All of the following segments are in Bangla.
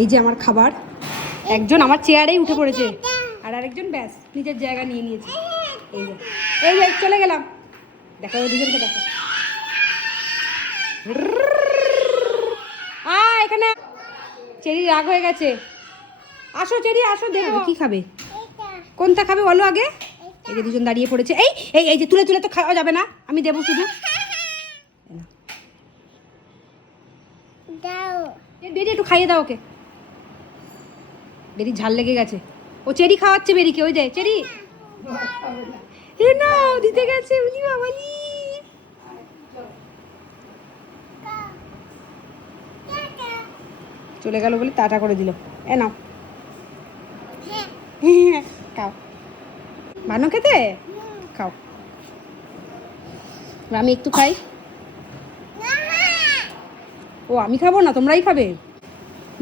এই যে আমার খাবার, একজন আমার চেয়ারেই উঠে পড়েছে আর আরেকজন ব্যাস নিজের জায়গা নিয়ে নিয়েছে। এই যে চলে গেলাম, দেখো দুজনকে দেখো। এখানে চেরি রাগ হয়ে গেছে। আসো চেরি আসো, দেখো কি খাবে, কোনটা খাবে বলো আগে। এই যে দুজন দাঁড়িয়ে পড়েছে। এই এই এই যে তুলে তুলে তো খাওয়া যাবে না, আমি দেবো শুধু। বেরি একটু খাইয়ে দাও ওকে, বেরি ঝাল লেগে গেছে। ও চেরি খাওয়াচ্ছে বেরিকে, ওই যে চেরি নাও দিতে গেছে। উনি বাবালি চলে গেল বলে টাটা করে দিল। এ নাও খাও, বানো খেতে খাও। আমি একটু খাই। ও আমি খাবো না, তোমরাই খাবে।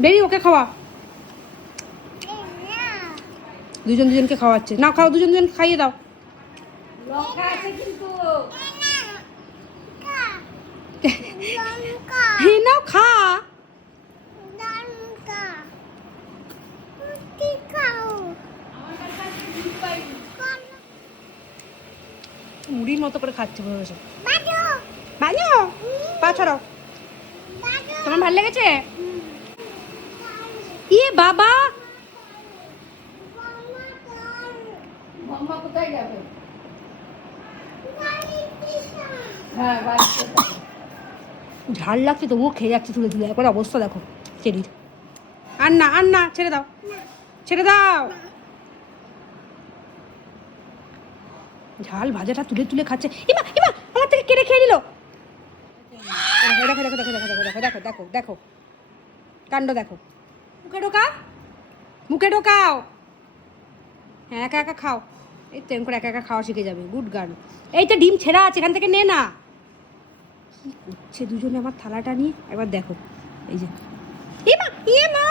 বেরি ওকে খাওয়া, দুজন দুজনকে খাওয়াচ্ছে। না খাও, দুজন দুজন খাইয়ে দাও। নাও খা, মুড়ির মতো করে খাচ্ছে বসে। বাজো পা ছড়াও। তোমার ভালো লেগেছে? ইয়ে বাবা, কোথায় যাবে? ঝাল লাগছে তবুও খেয়ে যাচ্ছে তুলে তুলে। একবার অবস্থা দেখো চেরির। আর না আর না, ছেড়ে দাও ছেড়ে দাও। ঝাল ভাজাটা তুলে তুলে খাচ্ছে। ইমা ইমা আমার থেকে কেড়ে খেয়ে নিল। দেখো দেখো দেখো দেখো দেখো দেখো দেখো দেখো দেখো কাণ্ড দেখো। মুখে ঢোকা, মুখে ঢোকাও। হ্যাঁ একা একা খাও, এই তো করে একা একা খাওয়া শিখে যাবে। Good girl. এই তো ডিম ছেঁড়া আছে, এখান থেকে নে না। কি করছে দুজনে আমার থালাটা নিয়ে, একবার দেখো। এই যে ইমা ইয়ে মা,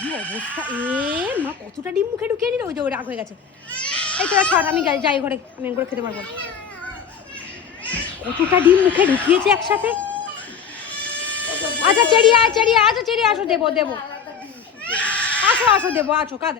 কি অবস্থা। মা কতটা ডিম মুখে ঢুকিয়ে নিল। ওই যে ওই রাগ হয়ে গেছে। এই তোরা ছাড়, আমি যাই ঘরে, আমি করে খেতে পারবো। কতটা ডিম মুখে ঢুকিয়েছে একসাথে। আচ্ছা চেরি আচ্ছা চেরি আসো, দেবো দেবো, আসো আসো দেবো, আসো কাঁদে।